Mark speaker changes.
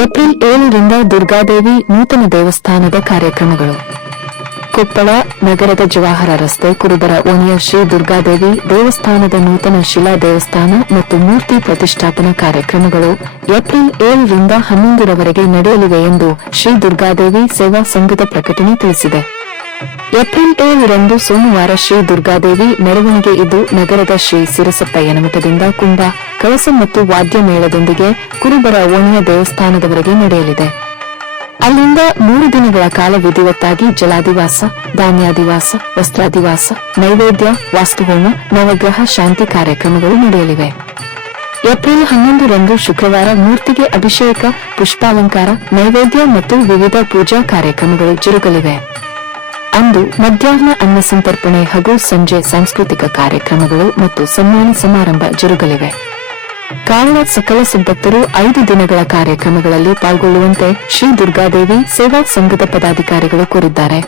Speaker 1: April ಏಳರಿಂದ ದುರ್ಗಾದೇವಿ ನೂತನ ದೇವಸ್ಥಾನದ ಕಾರ್ಯಕ್ರಮಗಳು. ಕೊಪ್ಪಳ ನಗರದ ಜವಾಹರ ರಸ್ತೆ ಕುರುಬರ ಓಣಿಯ ಶ್ರೀ ದುರ್ಗಾದೇವಿ ದೇವಸ್ಥಾನದ ನೂತನ ಶಿಲಾ ದೇವಸ್ಥಾನ ಮತ್ತು ಮೂರ್ತಿ ಪ್ರತಿಷ್ಠಾಪನಾ ಕಾರ್ಯಕ್ರಮಗಳು ಏಪ್ರಿಲ್ ಏಳರಿಂದ ಹನ್ನೊಂದರವರೆಗೆ ನಡೆಯಲಿವೆ ಎಂದು ಶ್ರೀ ದುರ್ಗಾದೇವಿ ಸೇವಾ ಸಂಘದ ಪ್ರಕಟಣೆ ತಿಳಿಸಿದೆ. ಏಪ್ರಿಲ್ ಏಳರಂದು ಸೋಮವಾರ ಶ್ರೀ ದುರ್ಗಾದೇವಿ ಮೆರವಣಿಗೆ ಇದ್ದು ನಗರದ ಶ್ರೀ ಸಿರಸಪ್ಪಯ್ಯನ ಮಠದಿಂದ ಕುಂಭ ಕಳಸ ಮತ್ತು ವಾದ್ಯ ಮೇಳದೊಂದಿಗೆ ಕುರುಬರ ಓಣಿಯ ದೇವಸ್ಥಾನದವರೆಗೆ ನಡೆಯಲಿದೆ. ಅಲ್ಲಿಂದ ಮೂರು ದಿನಗಳ ಕಾಲ ವಿಧಿವತ್ತಾಗಿ ಜಲಾದಿವಾಸ, ಧಾನ್ಯಾದಿವಾಸ, ವಸ್ತ್ರಾದಿವಾಸ, ನೈವೇದ್ಯ, ವಾಸ್ತುಹೋಮ, ನವಗ್ರಹ, ಶಾಂತಿ ಕಾರ್ಯಕ್ರಮಗಳು ನಡೆಯಲಿವೆ. ಏಪ್ರಿಲ್ ಹನ್ನೊಂದರಂದು ಶುಕ್ರವಾರ ಮೂರ್ತಿಗೆ ಅಭಿಷೇಕ, ಪುಷ್ಪಾಲಂಕಾರ, ನೈವೇದ್ಯ ಮತ್ತು ವಿವಿಧ ಪೂಜಾ ಕಾರ್ಯಕ್ರಮಗಳು ಜರುಗಲಿವೆ. ಅಂದು ಮಧ್ಯಾಹ್ನ ಅನ್ನ ಸಂತರ್ಪಣೆ ಹಾಗೂ ಸಂಜೆ ಸಾಂಸ್ಕೃತಿಕ ಕಾರ್ಯಕ್ರಮಗಳು ಮತ್ತು ಸನ್ಮಾನ ಸಮಾರಂಭ ಜರುಗಲಿವೆ. ಕಾರಣ ಸಕಲ ಸಂಪತ್ತರು ಐದು ದಿನಗಳ ಕಾರ್ಯಕ್ರಮಗಳಲ್ಲಿ ಪಾಲ್ಗೊಳ್ಳುವಂತೆ ಶ್ರೀ ದುರ್ಗಾದೇವಿ ಸೇವಾ ಸಂಘದ ಪದಾಧಿಕಾರಿಗಳು ಕೋರಿದ್ದಾರೆ.